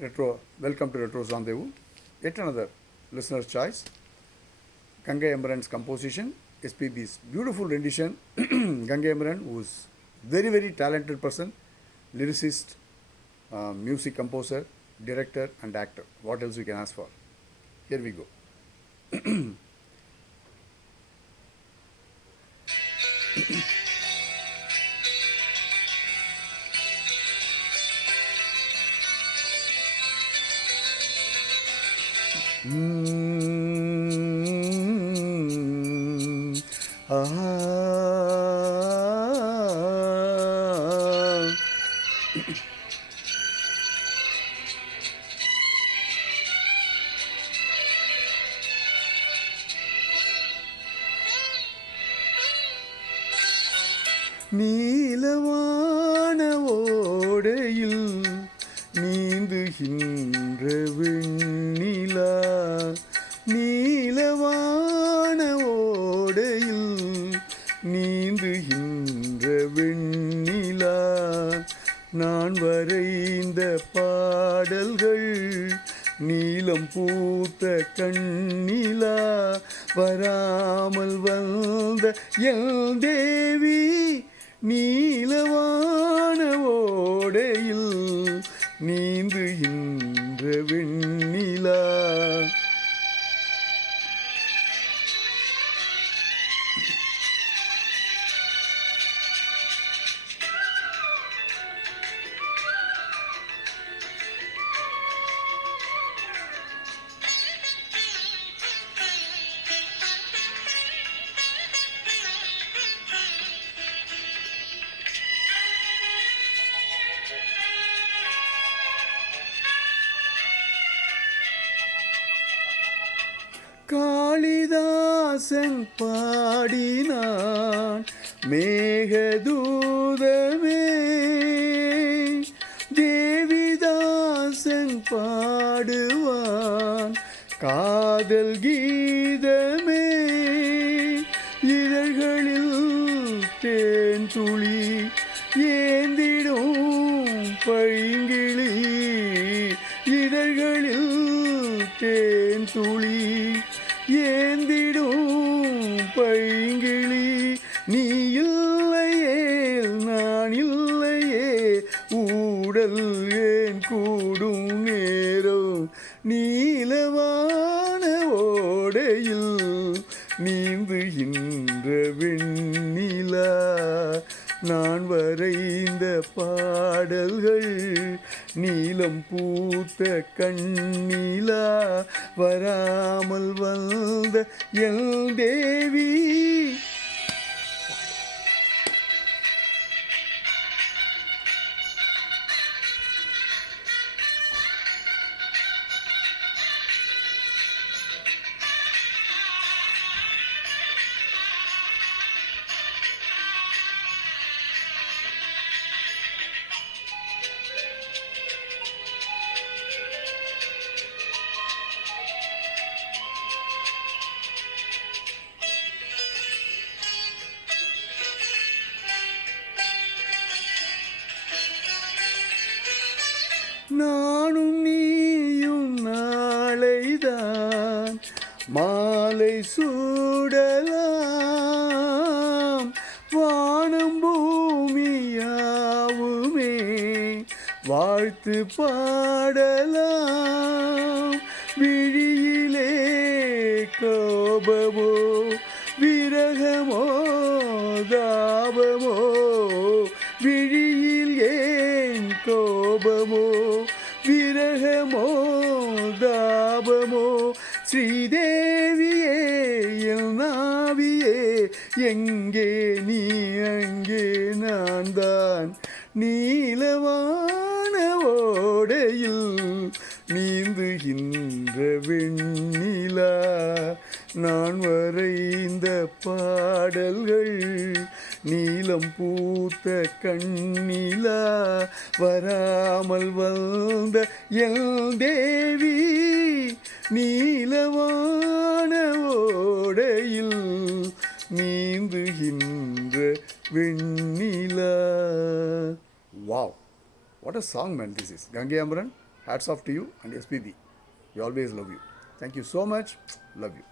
Welcome to Retro Rendezvous. Yet another listener's choice. Gangai Amaran's composition, SPB's beautiful rendition. Gangai Amaran, who's very talented person, lyricist, music composer, director, and actor. What else we can ask for? Here we go. நீலவான ஓடையில் நீந்துகின்ற வெண்ணிலா, நீலவான ஓடையில் நீந்துகின்ற வெண்ணிலா, நான் வரைந்த பாடல்கள் நீலம் பூத்த கண்ணிலா, வராமல் வந்த L தேவி நீலவான ஓடையில் நீந்துகின்ற வெண்ணிலா. காளிதாசன் பாடினான் மேகதூதமே, தேவிதாசன் பாடுவான் காதல் கீதமே, இதழ்களில் தேன் துளி ஏந்திடும் பைங்கிளி, இதழ்களில் தேன் துளி ஏந்திடும் பைங்கிளி, நீ இல்லையே நான் இல்லையே ஊடல் ஏன் கூடும் நேரம், நீலவான ஓடையில் நீந்துகின்ற வெண்ணிலா, நான் வரைந்த பாடல்கள் நீலம் பூத்த கண்ணிலா, வராமல் வந்த எல் தேவி. நானும் நீயும் நாளைதான் மாலை சூடலாம், வானம் பூமியாவுமே வாழ்த்து பாடலாம், விழியிலே கோபமோ விரகமோ தாபமோ, விழியில் ஏன் கோபமோ விரகமோ தாபமோ, ஸ்ரீதேவியே என் நாவியே எங்கே நீ அங்கே நான் தான், நீலவான ஓடையில் நீந்துகின்ற வெண்ணிலா, நான் வரைந்த பாடல்கள் நீலம் பூத்த கண்ணிலா, வராமல் வந்த எல் தேவி நீலவான ஓடையில் நீந்துகின்ற வெண்ணிலா. Wow, what a song, man, this is. Gangai Amaran Hats off to you and SPB. We always love you. Thank you so much. Love you.